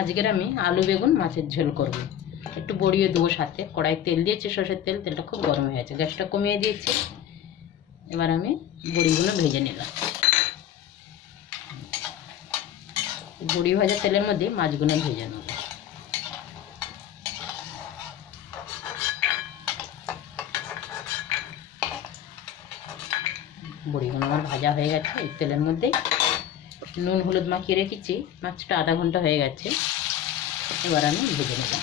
আজকের আমি আলু বেগুন মাছের ঝোল করব। একটু বড়িয়ে দেবো সাথে। কড়াই তেল দিয়েছি, সরষের তেল। তেলটা খুব গরম হয়ে গেছে, গ্যাসটা কমিয়ে দিয়েছি। এবার আমি বড়িগুলো ভেজে নিলাম। বড়ি ভাজা তেলের মধ্যে মাছগুলো ভেজে নেব। বড়িগুলো আমার ভাজা হয়ে গেছে। এই তেলের মধ্যেই নুন হলুদ মাখিয়ে রেখেছি। মাছটা আধা ঘন্টা হয়ে গেছে। এবার আমি ভেজে নিলাম।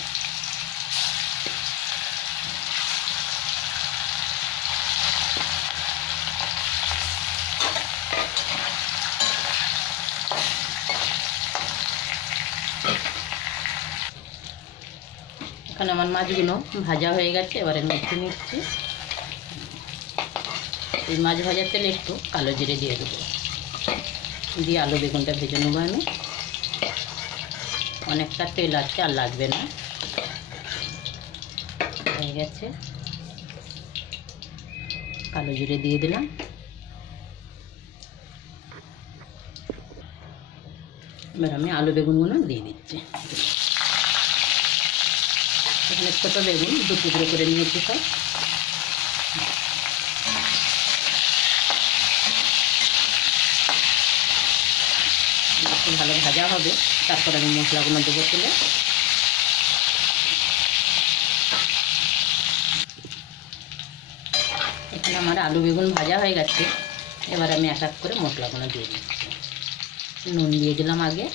এখানে আমার মাছগুলো ভাজা হয়ে গেছে। এবার আমি একটু নিচ্ছি। এই মাছ ভাজার তেলে একটু কালো জিরে দিয়ে দেবো, দিয়ে আলু বেগুনটা ভেজে নেবো আমি। অনেকটা তেল আছে, আর লাগবে না। হয়ে গেছে। কালো জিরে দিয়ে দিলাম। এবার আমি আলু বেগুনগুলো দিয়ে দিচ্ছি। এখানে ছোটো বেগুন 2 টুকরো করে নিয়েছি সব। একটু ভালো ভাজা হবে, তারপর আমি মশলাগুলো দেবো তুলে। এখানে আমার আলু বেগুন ভাজা হয়ে গেছে। এবার আমি এক এক করে মশলাগুলো দিয়ে দিচ্ছি। নুন দিয়ে দিলাম আগে।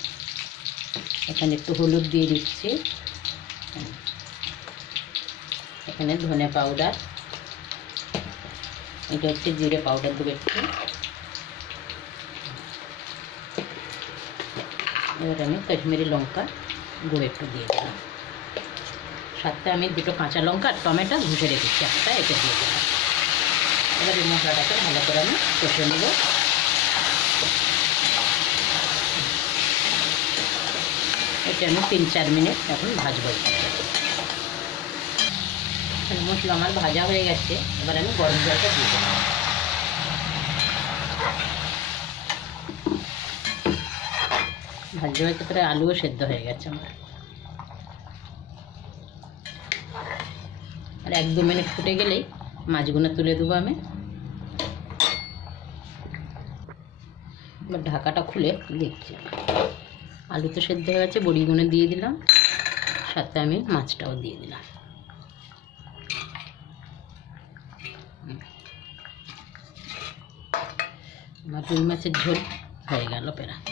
এখানে একটু হলুদ দিয়ে দিচ্ছি। এখানে ধনে পাউডার, এটা হচ্ছে জিরে পাউডার দেবো একটু। এবার আমি কাশ্মীরি লঙ্কা গুঁড়ো একটু দিয়ে দিলাম। সাথে আমি 2টো কাঁচা লঙ্কা আর টমেটো ঘষে রেখেছি, একটা এটা দিয়ে দিলাম। এবার এই মশলাটাকে ভালো করে আমি কষে নেব। এটা আমি 3-4 মিনিট এখন ভাজবো। মশলা আমার ভাজা হয়ে গেছে। এবার আমি গরম জলটা দিয়ে দেবো। ভাজা হয়েছে, প্রায় আলুও সেদ্ধ হয়ে গেছে আমার। আর 1-2 মিনিট ফুটে গেলেই মাছগুলো তুলে দেবো আমি। এবার ঢাকাটা খুলে দেখছি। আলু তো সেদ্ধ হয়ে গেছে, বড়িগুলো দিয়ে দিলাম। সাথে আমি মাছটাও দিয়ে দিলাম। আমার রুই মাছের ঝোল হয়ে গেল প্রায়।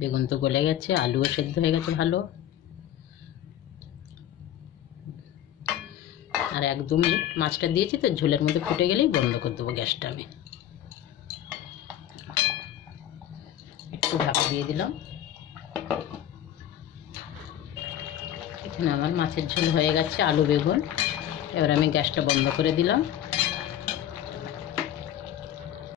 বেগুন তো গলে গেছে, আলুও সেদ্ধ হয়ে গেছে ভালো। আর 1-2 মিনিট মাছটা দিয়েছি তো, ঝোলের মধ্যে ফুটে গেলেই বন্ধ করে দেবো গ্যাসটা আমি। একটু ঢাকা দিয়ে দিলাম। এখানে আমার মাছের ঝোল হয়ে গেছে, আলু বেগুন। এবার আমি গ্যাসটা বন্ধ করে দিলাম।